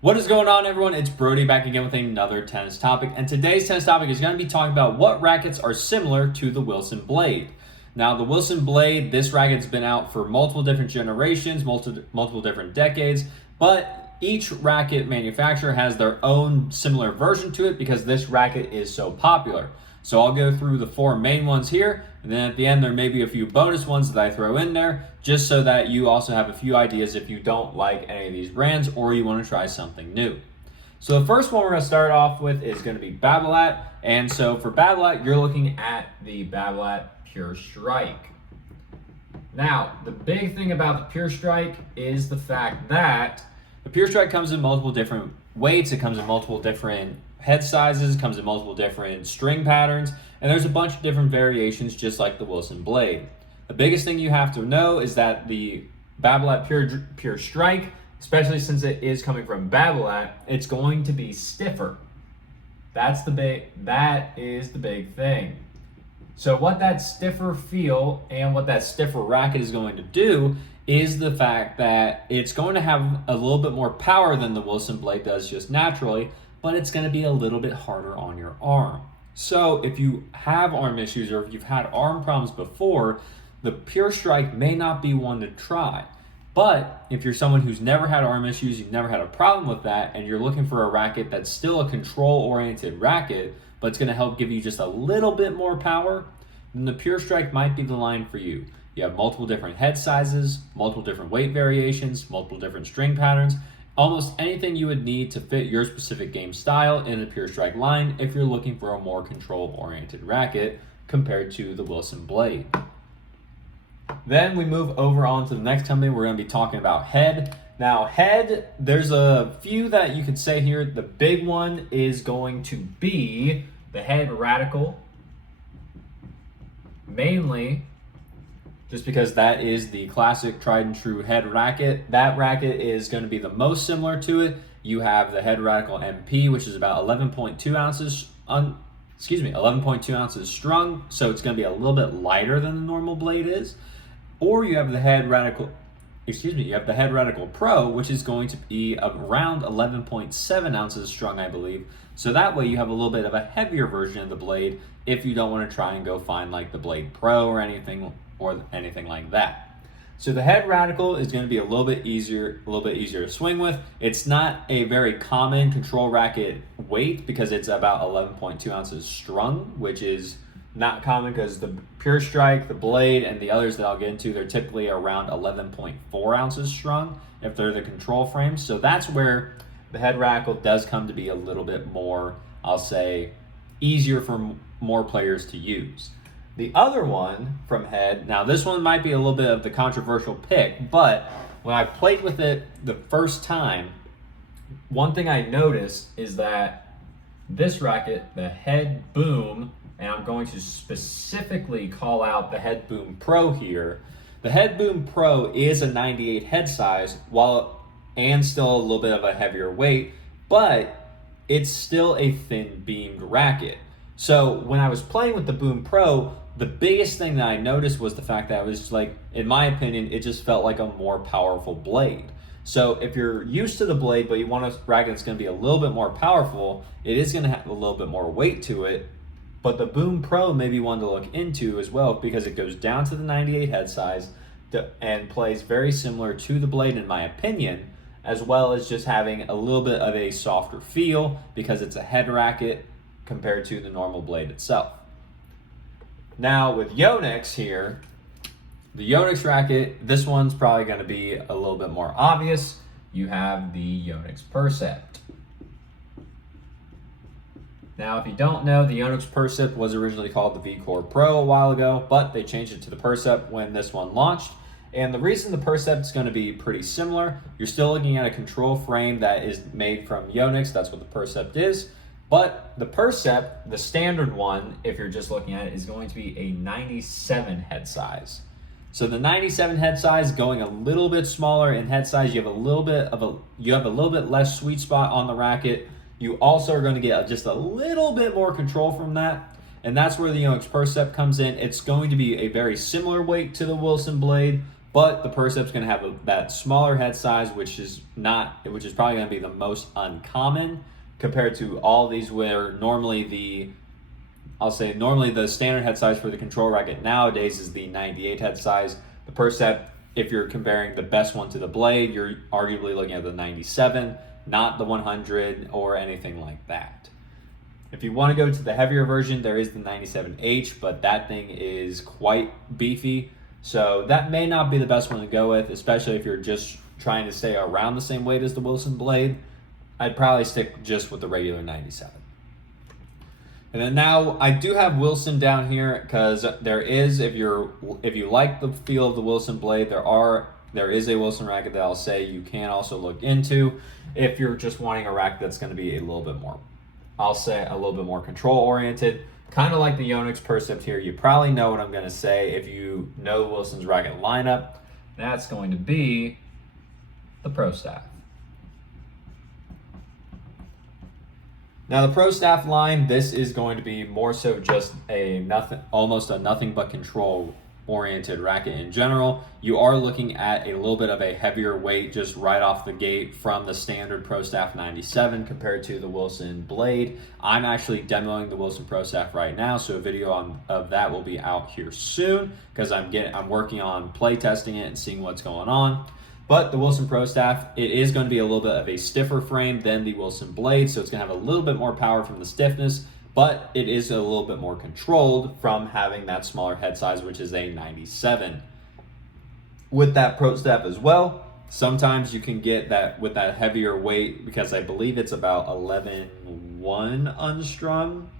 What is going on, everyone? It's Brody back again with another tennis topic, and today's tennis topic is going to be talking about what rackets are similar to the Wilson Blade. Now, the Wilson Blade, this racket's been out for multiple different generations, multiple different decades, but each racket manufacturer has their own similar version to it because this racket is so popular. So I'll go through the four main ones here, and then at the end there may be a few bonus ones that I throw in there, just so that you also have a few ideas if you don't like any of these brands or you want to try something new. So the first one we're going to start off with is going to be Babolat, and so for Babolat, you're looking at the Babolat Pure Strike. Now, the big thing about the Pure Strike is the fact that the Pure Strike comes in multiple different weights, it comes in multiple different head sizes, comes in multiple different string patterns, and there's a bunch of different variations just like the Wilson Blade. The biggest thing you have to know is that the Babolat Pure Strike, especially since it is coming from Babolat, it's going to be stiffer. That is the big thing. So what that stiffer feel and what that stiffer racket is going to do is the fact that it's going to have a little bit more power than the Wilson Blade does just naturally, but it's going to be a little bit harder on your arm. So if you have arm issues or if you've had arm problems before, the Pure Strike may not be one to try. But if you're someone who's never had arm issues, you've never had a problem with that, and you're looking for a racket that's still a control-oriented racket, but it's going to help give you just a little bit more power, then the Pure Strike might be the line for you. You have multiple different head sizes, multiple different weight variations, multiple different string patterns, almost anything you would need to fit your specific game style in the Pure Strike line if you're looking for a more control-oriented racket compared to the Wilson Blade. Then we move over on to the next company. We're going to be talking about head. Now, head, there's a few that you could say here. The big one is going to be the head radical, mainly just because that is the classic tried and true head racket. That racket is going to be the most similar to it. You have the head radical MP, which is about 11.2 ounces 11.2 ounces strung, so it's going to be a little bit lighter than the normal blade is. Or you have the head radical Pro, which is going to be around 11.7 ounces strung, I believe. So that way you have a little bit of a heavier version of the blade if you don't want to try and go find like the Blade Pro or anything like that. So the head radical is going to be a little bit easier to swing with. It's not a very common control racket weight because it's about 11.2 ounces strung, which is not common because the Pure Strike, the Blade, and the others that I'll get into, they're typically around 11.4 ounces strung if they're the control frames. So that's where the head radical does come to be a little bit more, I'll say, easier for more players to use. The other one from head, now this one might be a little bit of the controversial pick, but when I played with it the first time, one thing I noticed is that this racket, the Head Boom, and I'm going to specifically call out the Head Boom Pro here. The Head Boom Pro is a 98 head size, and still a little bit of a heavier weight, but it's still a thin beamed racket. So when I was playing with the Boom Pro, the biggest thing that I noticed was the fact that it was like, in my opinion, it just felt like a more powerful blade. So if you're used to the blade, but you want a racket that's going to be a little bit more powerful, it is going to have a little bit more weight to it. But the Boom Pro may be one to look into as well because it goes down to the 98 head size and plays very similar to the blade, in my opinion, as well as just having a little bit of a softer feel because it's a head racket compared to the normal blade itself. Now with Yonex here, the Yonex racket, this one's probably going to be a little bit more obvious. You have the Yonex Percept. Now if you don't know, the Yonex Percept was originally called the V-Core Pro a while ago, but they changed it to the Percept when this one launched. And the reason the Percept is going to be pretty similar, you're still looking at a control frame that is made from Yonex, that's what the Percept is. But the Percept, the standard one, if you're just looking at it, is going to be a 97 head size. So the 97 head size, going a little bit smaller in head size, you have a little bit less sweet spot on the racket. You also are going to get just a little bit more control from that, and that's where the Yonex Percept comes in. It's going to be a very similar weight to the Wilson Blade, but the Percept's going to have that smaller head size, which is probably going to be the most uncommon compared to all these, where normally the standard head size for the control racket nowadays is the 98 head size. The Percept, if you're comparing the best one to the blade, you're arguably looking at the 97, not the 100 or anything like that. If you want to go to the heavier version, there is the 97H, but that thing is quite beefy. So that may not be the best one to go with, especially if you're just trying to stay around the same weight as the Wilson blade. I'd probably stick just with the regular 97. And then now I do have Wilson down here because there is, if you like the feel of the Wilson blade, there is a Wilson racket that I'll say you can also look into if you're just wanting a racket that's going to be a little bit more, I'll say a little bit more control oriented. Kind of like the Yonex Percept here. You probably know what I'm going to say if you know Wilson's racket lineup. That's going to be the Pro Staff. Now the Pro Staff line, this is going to be more so just almost a nothing but control oriented racket in general. You are looking at a little bit of a heavier weight just right off the gate from the standard Pro Staff 97 compared to the Wilson blade. I'm actually demoing the Wilson Pro Staff right now, so a video of that will be out here soon because I'm working on play testing it and seeing what's going on. But the Wilson Pro Staff, it is going to be a little bit of a stiffer frame than the Wilson blade, so it's going to have a little bit more power from the stiffness, but it is a little bit more controlled from having that smaller head size, which is a 97. With that Pro Staff as well, sometimes you can get that with that heavier weight, because I believe it's about 11.1 unstrung,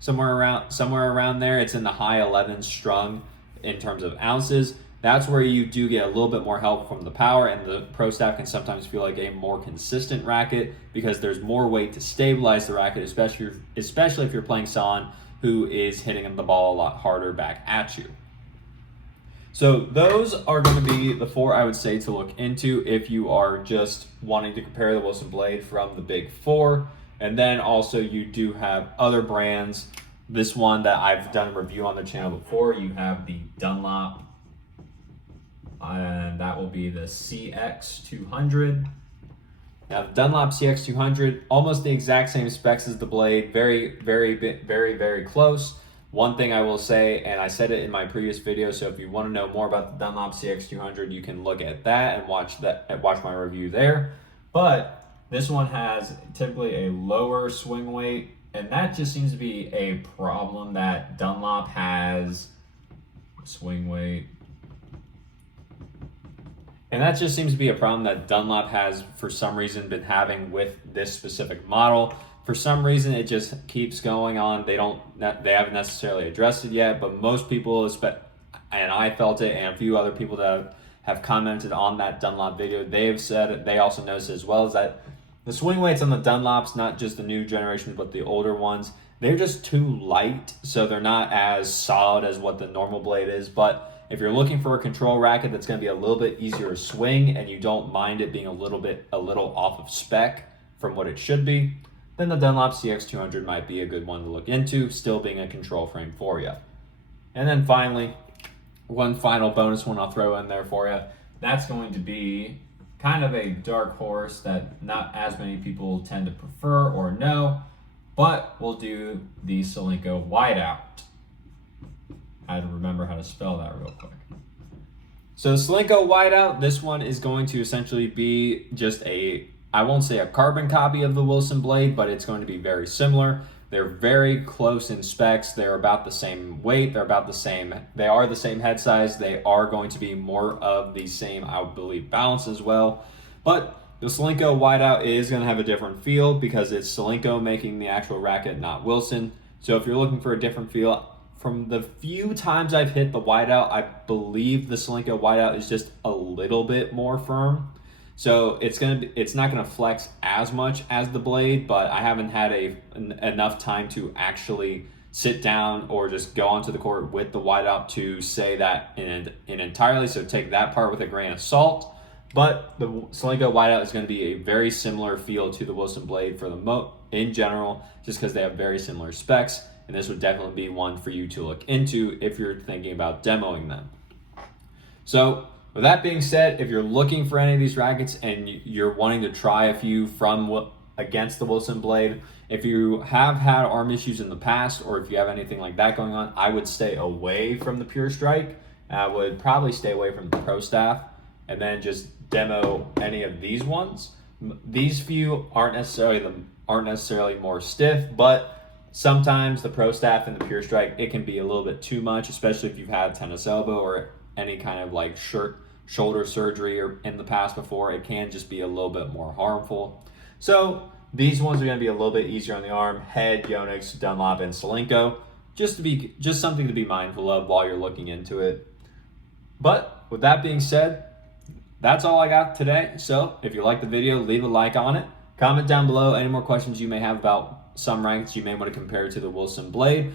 somewhere around there. It's in the high 11s strung in terms of ounces. That's where you do get a little bit more help from the power, and the Pro Staff can sometimes feel like a more consistent racket because there's more weight to stabilize the racket, especially if you're playing someone who is hitting the ball a lot harder back at you. So those are going to be the four I would say to look into if you are just wanting to compare the Wilson blade from the big four. And then also you do have other brands. This one that I've done a review on the channel before, you have the Dunlop, and that will be the CX200. Now the Dunlop CX200, almost the exact same specs as the blade, very close. One thing I will say, and I said it in my previous video, so if you want to know more about the Dunlop CX200, you can look at that and watch my review there. But this one has typically a lower swing weight, and that just seems to be a problem that Dunlop has. Swing weight. And that just seems to be a problem that Dunlop has, for some reason, been having with this specific model. For some reason, it just keeps going on. They haven't necessarily addressed it yet, but most people, and I felt it, and a few other people that have commented on that Dunlop video, they have said they also noticed as well, is that the swing weights on the Dunlops, not just the new generation, but the older ones, they're just too light, so they're not as solid as what the normal blade is. But if you're looking for a control racket that's going to be a little bit easier to swing and you don't mind it being a little off of spec from what it should be, then the Dunlop CX200 might be a good one to look into, still being a control frame for you. And then finally, one final bonus one I'll throw in there for you. That's going to be kind of a dark horse that not as many people tend to prefer or know, but we'll do the Solinco Whiteout. I had to remember how to spell that real quick. So Solinco Whiteout, this one is going to essentially be just I won't say a carbon copy of the Wilson blade, but it's going to be very similar. They're very close in specs. They're about the same weight. They are the same head size. They are going to be more of the same, I believe, balance as well. But the Solinco Whiteout is going to have a different feel because it's Solinco making the actual racket, not Wilson. So if you're looking for a different feel, from the few times I've hit the Whiteout, I believe the Solinco Whiteout is just a little bit more firm. So it's not gonna flex as much as the blade, but I haven't had enough time to actually sit down or just go onto the court with the Whiteout to say that in entirely. So take that part with a grain of salt. But the Solinco Whiteout is going to be a very similar feel to the Wilson blade in general, just because they have very similar specs. And this would definitely be one for you to look into if you're thinking about demoing them. So with that being said, if you're looking for any of these rackets and you're wanting to try a few from against the Wilson blade, if you have had arm issues in the past or if you have anything like that going on, I would stay away from the Pure Strike. I would probably stay away from the Pro Staff and then just demo any of these ones. These few aren't necessarily more stiff, but sometimes the Pro Staff and the Pure Strike, it can be a little bit too much, especially if you've had tennis elbow or any kind of like shoulder surgery or in the past before. It can just be a little bit more harmful. So these ones are going to be a little bit easier on the arm. Head, Yonex, Dunlop, and Solinco. Just something to be mindful of while you're looking into it. But with that being said, that's all I got today. So if you like the video, leave a like on it. Comment down below any more questions you may have about some rackets you may want to compare to the Wilson blade.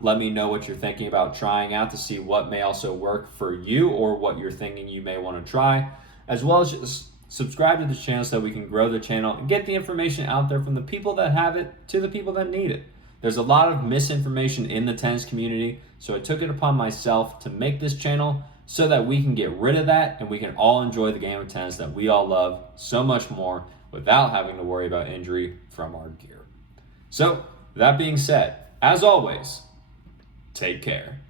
Let me know what you're thinking about trying out to see what may also work for you or what you're thinking you may want to try, as well as just subscribe to the channel so that we can grow the channel and get the information out there from the people that have it to the people that need it. There's a lot of misinformation in the tennis community, so I took it upon myself to make this channel so that we can get rid of that and we can all enjoy the game of tennis that we all love so much more without having to worry about injury from our gear. So, that being said, as always, take care.